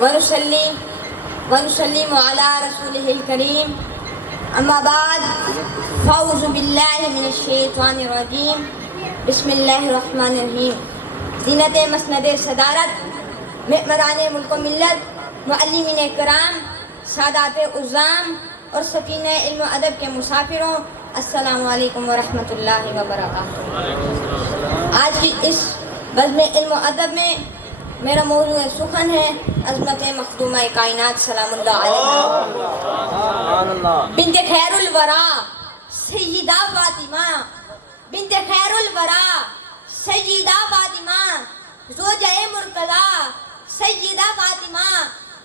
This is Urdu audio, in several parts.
ونصلي ونسلم على رسوله الكريم أما بعد فأعوذ بالله من الشيطان الرجيم بسم الله الرحمن الرحیم. زینت مسند صدارت، معمران ملک و ملت، معلمین کرام، سادات عظام اور سفینہ علم و ادب کے مسافروں، السلام علیکم ورحمۃ اللہ وبرکاتہ. آج کی اس بزم علم و ادب میں میرا موضوع سخن ہے عظمت مخدومہ کائنات سلام اللہ علیہ بنت خیر الورا سیدہ فاطمہ، بنت خیر الورا سیدہ فاطمہ، زوجہ مرتضیٰ سیدہ فاطمہ،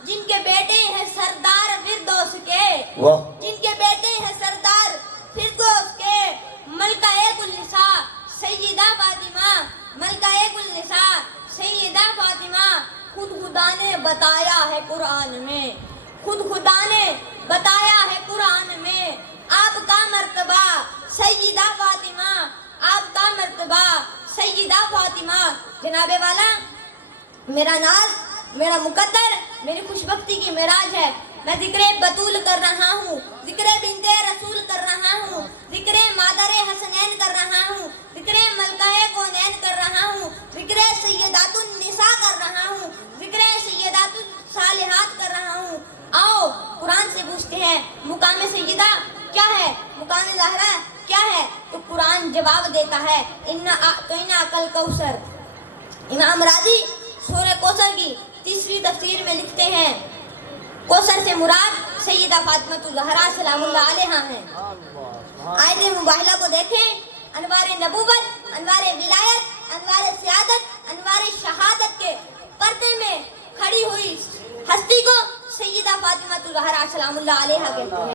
جن کے بیٹے ہیں سردار فردوس کے، جن کے بیٹے ہیں سردار فردوس کے، ملکہ النساء سیدہ فاطمہ، ملکہ النساء سیدہ فاطمہ. خود خدا نے بتایا ہے قرآن میں، خود خدا نے بتایا ہے قرآن میں، آپ کا مرتبہ سیدہ فاطمہ، آپ کا مرتبہ سیدہ فاطمہ. جناب والا، میرا ناز، میرا مقدر، میری خوش بختی کی معراج ہے. میں ذکر بطول کر رہا ہوں، ذکر بنت رسول کر رہا ہوں، ذکر مادر حسنین کر رہا ہوں، ذکر ملکہ کونین کر رہا ہوں، ذکر سیدات النساء کر رہا ہوں، ذکر سیدات الصالحات کر رہا ہوں. آؤ قرآن سے پوچھتے ہیں مقام سیدہ کیا ہے، مقام زہرا کیا ہے، تو قرآن جواب دیتا ہے اِنَّا أَعْطَيْنَاكَ الْكَوْثَرَ. امام راضی سورہ کوثر کی تیسری تفسیر میں لکھتے ہیں کوثر سے مراد سیدہ فاطمہ الزہرا سلام اللہ علیہا ہیں. آیت مباہلہ کو دیکھیں، انوار نبوت، انوار ولایت، انوار سیادت، انوار شہادت کے پردے میں کھڑی ہوئی ہستی کو سیدہ فاطمہ الزہرا سلام اللہ علیہا کہتے ہیں.